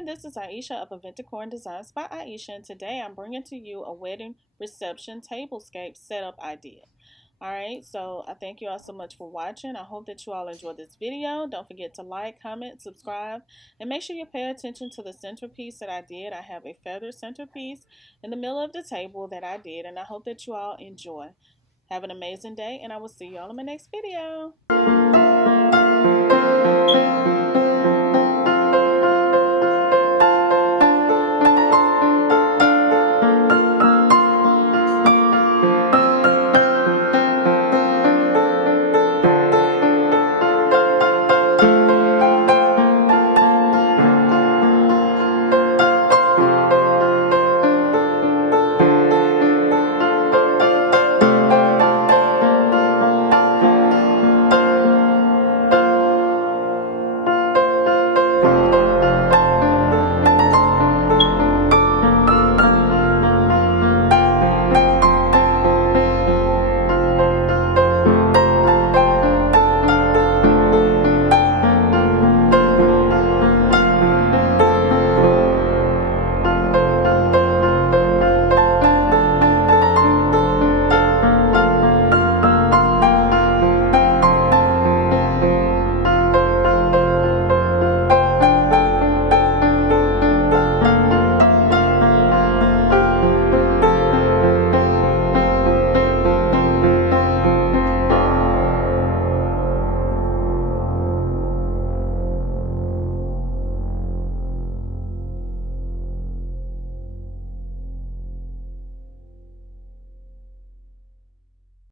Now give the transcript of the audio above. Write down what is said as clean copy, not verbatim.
everyone, this is Ieasha of Event Decor and Designs by Ieasha, and today I'm bringing to you a wedding reception tablescape setup idea. Alright, so I thank you all so much for watching. I hope that you all enjoyed this video. Don't forget to like, comment, subscribe, and make sure you pay attention to the centerpiece that I did. I have a feather centerpiece in the middle of the table that I did, and I hope that you all enjoy. Have an amazing day, and I will see you all in my next video.